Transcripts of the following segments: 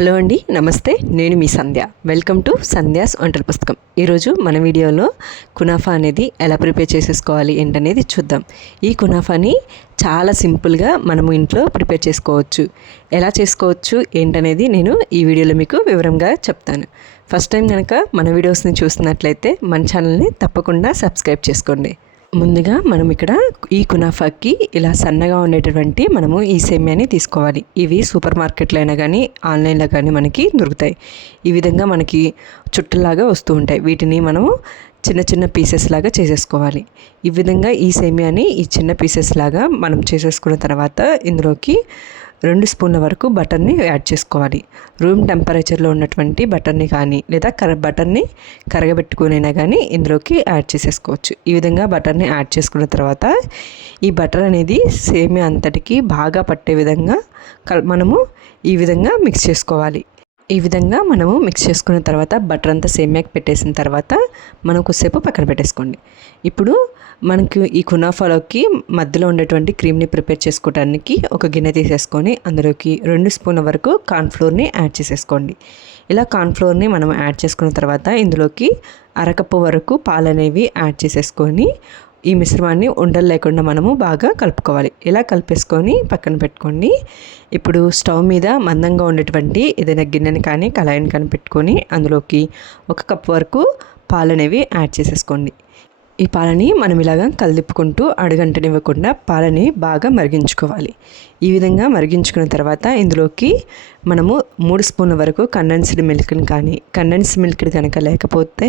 Hello అండి, నమస్తే. నేను మీ సంధ్య. వెల్కమ్ టు సంధ్యాస్ వంటల పుస్తకం. ఈరోజు మన వీడియోలో కునాఫా అనేది ఎలా ప్రిపేర్ చేసేసుకోవాలి ఏంటనేది చూద్దాం. ఈ కునాఫాని చాలా సింపుల్గా మనము ఇంట్లో ప్రిపేర్ చేసుకోవచ్చు. ఎలా చేసుకోవచ్చు ఏంటనేది నేను ఈ వీడియోలో మీకు వివరంగా చెప్తాను. ఫస్ట్ టైం కనుక మన వీడియోస్ని చూస్తున్నట్లయితే మన ఛానల్ని తప్పకుండా సబ్స్క్రైబ్ చేసుకోండి. ముందుగా మనం ఇక్కడ ఈ కునాఫాకి ఇలా సన్నగా ఉండేటటువంటి మనము ఈ సేమ్యాని తీసుకోవాలి. ఇవి సూపర్ మార్కెట్లో అయినా కానీ ఆన్లైన్లో కానీ మనకి దొరుకుతాయి. ఈ విధంగా మనకి చుట్టలాగా వస్తూ ఉంటాయి. వీటిని మనము చిన్న చిన్న పీసెస్ లాగా చేసేసుకోవాలి. ఈ విధంగా ఈ సేమ్యాని ఈ చిన్న పీసెస్ లాగా మనం చేసేసుకున్న తర్వాత ఇందులోకి 2 స్పూన్ల వరకు బటర్ని యాడ్ చేసుకోవాలి. రూమ్ టెంపరేచర్లో ఉన్నటువంటి బటర్ని కానీ లేదా బటర్ని కరగబెట్టుకునైనా కానీ ఇందులోకి యాడ్ చేసేసుకోవచ్చు. ఈ విధంగా బటర్ని యాడ్ చేసుకున్న తర్వాత ఈ బటర్ అనేది సేమియా అంతటికి బాగా పట్టే విధంగా మనము ఈ విధంగా మిక్స్ చేసుకోవాలి. ఈ విధంగా మనము మిక్స్ చేసుకున్న తర్వాత బటర్ అంతా సేమియాకి పెట్టేసిన తర్వాత మనం కొద్దిసేపు పక్కన పెట్టేసుకోండి. ఇప్పుడు మనకు ఈ కునాఫాలోకి మధ్యలో ఉండేటువంటి క్రీమ్ని ప్రిపేర్ చేసుకోవడానికి ఒక గిన్నె తీసేసుకొని అందులోకి 2 స్పూన్ల వరకు కార్న్ఫ్లోర్ని యాడ్ చేసేసుకోండి. ఇలా కార్న్ఫ్లోర్ని మనం యాడ్ చేసుకున్న తర్వాత ఇందులోకి అరకప్పు వరకు పాలు అనేవి యాడ్ చేసేసుకొని ఈ మిశ్రమాన్ని ఉండలు లేకుండా మనము బాగా కలుపుకోవాలి. ఇలా కలిపేసుకొని పక్కన పెట్టుకోండి. ఇప్పుడు స్టవ్ మీద మందంగా ఉండేటువంటి ఏదైనా గిన్నెని కానీ కళాయిని కానీ పెట్టుకొని అందులోకి 1 కప్ వరకు పాలు అనేవి యాడ్ చేసేసుకోండి. ఈ పాలని మనం ఇలాగా కలిపుకుంటూ అడుగంటనివ్వకుండా పాలని బాగా మరిగించుకోవాలి. ఈ విధంగా మరిగించుకున్న తర్వాత ఇందులోకి మనము 3 స్పూన్ల వరకు కండెన్స్డ్ మిల్క్ని కానీ కండెన్స్డ్ మిల్క్ కనుక లేకపోతే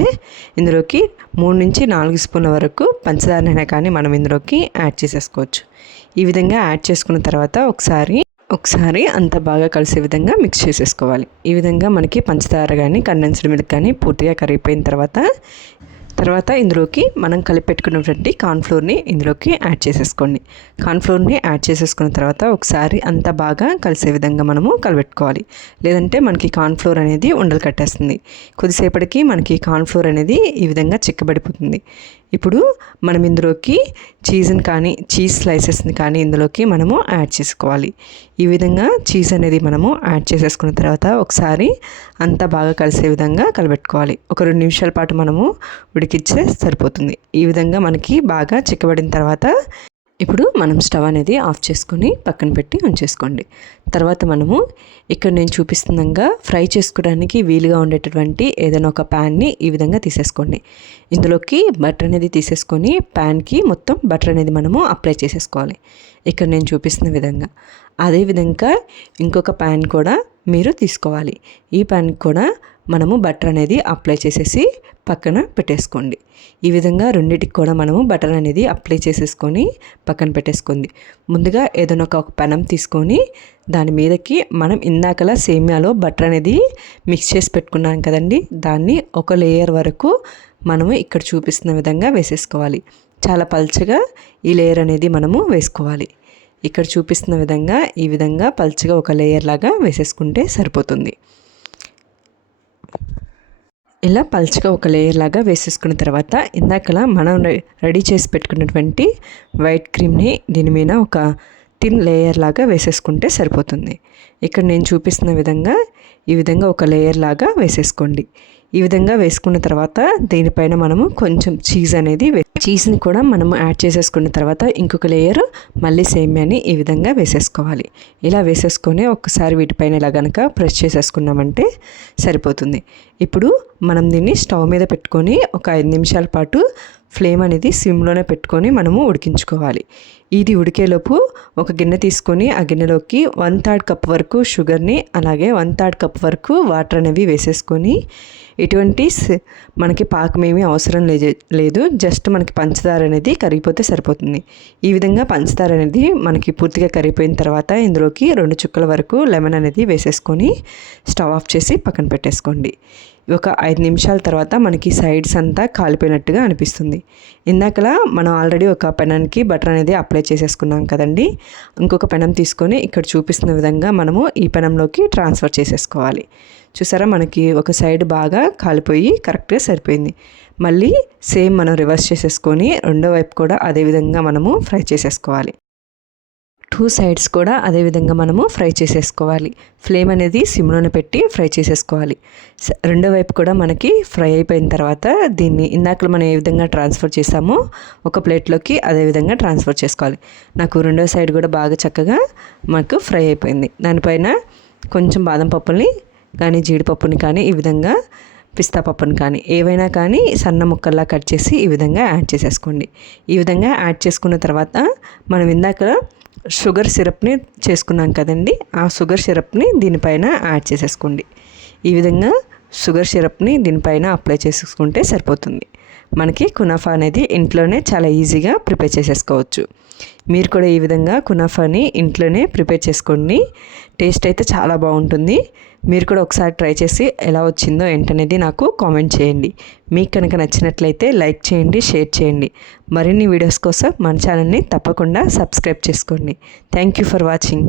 ఇందులోకి 3 నుంచి 4 స్పూన్ల వరకు పంచదారనైనా కానీ మనం ఇందులోకి యాడ్ చేసేసుకోవచ్చు. ఈ విధంగా యాడ్ చేసుకున్న తర్వాత ఒకసారి అంత బాగా కలిసే విధంగా మిక్స్ చేసేసుకోవాలి. ఈ విధంగా మనకి పంచదార కానీ కండెన్స్డ్ మిల్క్ కానీ పూర్తిగా కరిగిపోయిన తర్వాత ఇందులోకి మనం కలిపెట్టుకున్నటువంటి కార్న్ఫ్లోర్ని ఇందులోకి యాడ్ చేసేసుకోండి. కార్న్ఫ్లోర్ని యాడ్ చేసేసుకున్న తర్వాత ఒకసారి అంతా బాగా కలిసే విధంగా మనము కలబెట్టుకోవాలి. లేదంటే మనకి కార్న్ఫ్లోర్ అనేది ఉండలు కట్టేస్తుంది. కొద్దిసేపటికి మనకి కార్న్ఫ్లోర్ అనేది ఈ విధంగా చిక్కబడిపోతుంది. ఇప్పుడు మనం ఇందులోకి చీజ్ స్లైసెస్ని కానీ ఇందులోకి మనము యాడ్ చేసుకోవాలి. ఈ విధంగా చీజ్ అనేది మనము యాడ్ చేసేసుకున్న తర్వాత ఒకసారి అంతా బాగా కలిసే విధంగా కలబెట్టుకోవాలి. ఒక 2 నిమిషాల పాటు మనము ఉడికిచ్చే సరిపోతుంది. ఈ విధంగా మనకి బాగా చిక్కబడిన తర్వాత ఇప్పుడు మనం స్టవ్ అనేది ఆఫ్ చేసుకొని పక్కన పెట్టి ఉంచేసుకోండి. తర్వాత మనము ఇక్కడ నేను చూపిస్తుండగా ఫ్రై చేసుకోవడానికి వీలుగా ఉండేటటువంటి ఏదైనా ఒక ప్యాన్ని ఈ విధంగా తీసేసుకోండి. ఇందులోకి బటర్ అనేది తీసేసుకొని ప్యాన్కి మొత్తం బటర్ అనేది మనము అప్లై చేసేసుకోవాలి. ఇక్కడ నేను చూపిస్తున్న విధంగా అదేవిధంగా ఇంకొక ప్యాన్ కూడా మీరు తీసుకోవాలి. ఈ ప్యాన్కి కూడా మనము బటర్ అనేది అప్లై చేసేసి పక్కన పెట్టేసుకోండి. ఈ విధంగా రెండిటికి కూడా మనము బటర్ అనేది అప్లై చేసేసుకొని పక్కన పెట్టేసుకోండి. ముందుగా ఏదైనా ఒక పెనం తీసుకొని దాని మీదకి మనం ఇందాకలా సేమియాలో బటర్ అనేది మిక్స్ చేసి పెట్టుకున్నాం కదండి, దాన్ని ఒక లేయర్ వరకు మనము ఇక్కడ చూపిస్తున్న విధంగా వేసేసుకోవాలి. చాలా పల్చగా ఈ లేయర్ అనేది మనము వేసుకోవాలి. ఇక్కడ చూపిస్తున్న విధంగా ఈ విధంగా పల్చగా ఒక లేయర్ లాగా వేసేసుకుంటే సరిపోతుంది. ఇలా పల్చగా ఒక లేయర్ లాగా వేసేసుకున్న తర్వాత ఇందాకలా మనం రెడీ చేసి పెట్టుకున్నటువంటి వైట్ క్రీమ్ని దీని మీద ఒక థిన్ లేయర్ లాగా వేసేసుకుంటే సరిపోతుంది. ఇక్కడ నేను చూపిస్తున్న విధంగా ఈ విధంగా ఒక లేయర్ లాగా వేసేసుకోండి. ఈ విధంగా వేసుకున్న తర్వాత దీనిపైన మనము కొంచెం చీజ్ని కూడా మనము యాడ్ చేసేసుకున్న తర్వాత ఇంకొక లేయర్ మళ్ళీ సేమ్యాని ఈ విధంగా వేసేసుకోవాలి. ఇలా వేసేసుకొని ఒక్కసారి వీటిపైన ఇలా కనుక ప్రెస్ చేసేసుకున్నామంటే సరిపోతుంది. ఇప్పుడు మనం దీన్ని స్టవ్ మీద పెట్టుకొని ఒక 5 నిమిషాల పాటు ఫ్లేమ్ అనేది సిమ్లోనే పెట్టుకొని మనము ఉడికించుకోవాలి. ఇది ఉడికేలోపు ఒక గిన్నె తీసుకొని ఆ గిన్నెలోకి 1/3 కప్ వరకు షుగర్ని అలాగే 1/3 కప్ వరకు వాటర్ అనేవి వేసేసుకొని ఎటువంటి మనకి పాకం ఏమీ అవసరం లేదు, జస్ట్ మనకి పంచదార అనేది కరిగిపోతే సరిపోతుంది. ఈ విధంగా పంచదార అనేది మనకి పూర్తిగా కరిగిపోయిన తర్వాత ఇందులోకి 2 చుక్కల వరకు లెమన్ అనేది వేసేసుకొని స్టవ్ ఆఫ్ చేసి పక్కన పెట్టేసుకోండి. ఒక 5 నిమిషాల తర్వాత మనకి సైడ్స్ అంతా కాలిపోయినట్టుగా అనిపిస్తుంది. ఇందాకలా మనం ఆల్రెడీ ఒక పెనానికి బటర్ అనేది అప్లై చేసేసుకున్నాం కదండి, ఇంకొక పెనం తీసుకొని ఇక్కడ చూపిస్తున్న విధంగా మనము ఈ పెనంలోకి ట్రాన్స్ఫర్ చేసేసుకోవాలి. చూసారా, మనకి ఒక సైడ్ బాగా కాలిపోయి కరెక్ట్గా సరిపోయింది. మళ్ళీ సేమ్ మనం రివర్స్ చేసేసుకొని రెండో వైపు కూడా అదే విధంగా మనము ఫ్రై చేసేసుకోవాలి. 2 సైడ్స్ కూడా అదేవిధంగా మనము ఫ్రై చేసేసుకోవాలి. ఫ్లేమ్ అనేది సిమ్లోనే పెట్టి ఫ్రై చేసేసుకోవాలి. రెండో వైపు కూడా మనకి ఫ్రై అయిపోయిన తర్వాత దీన్ని ఇందాక మనం ఏ విధంగా ట్రాన్స్ఫర్ చేసామో ఒక ప్లేట్లోకి అదేవిధంగా ట్రాన్స్ఫర్ చేసుకోవాలి. నాకు రెండో సైడ్ కూడా బాగా చక్కగా మనకు ఫ్రై అయిపోయింది. దానిపైన కొంచెం బాదం పప్పుల్ని కానీ జీడిపప్పుని కానీ ఈ విధంగా పిస్తా పప్పుని కానీ ఏవైనా కానీ సన్న ముక్కల్లా కట్ చేసి ఈ విధంగా యాడ్ చేసేసుకోండి. ఈ విధంగా యాడ్ చేసుకున్న తర్వాత మనం ఇందాక షుగర్ సిరప్ని చేసుకున్నాం కదండి, ఆ షుగర్ సిరప్ని దీనిపైన యాడ్ చేసేసుకోండి. ఈ విధంగా షుగర్ సిరప్ని దీనిపైన అప్లై చేసుకుంటే సరిపోతుంది. మనకి కునాఫా అనేది ఇంట్లోనే చాలా ఈజీగా ప్రిపేర్ చేసేసుకోవచ్చు. మీరు కూడా ఈ విధంగా కునాఫాని ఇంట్లోనే ప్రిపేర్ చేసుకోండి. టేస్ట్ అయితే చాలా బాగుంటుంది. మీరు కూడా ఒకసారి ట్రై చేసి ఎలా వచ్చిందో ఏంటనేది నాకు కామెంట్ చేయండి. మీకు కనుక నచ్చినట్లయితే లైక్ చేయండి, షేర్ చేయండి. మరిన్ని వీడియోస్ కోసం మన ఛానల్ని తప్పకుండా సబ్స్క్రైబ్ చేసుకోండి. Thank you for watching.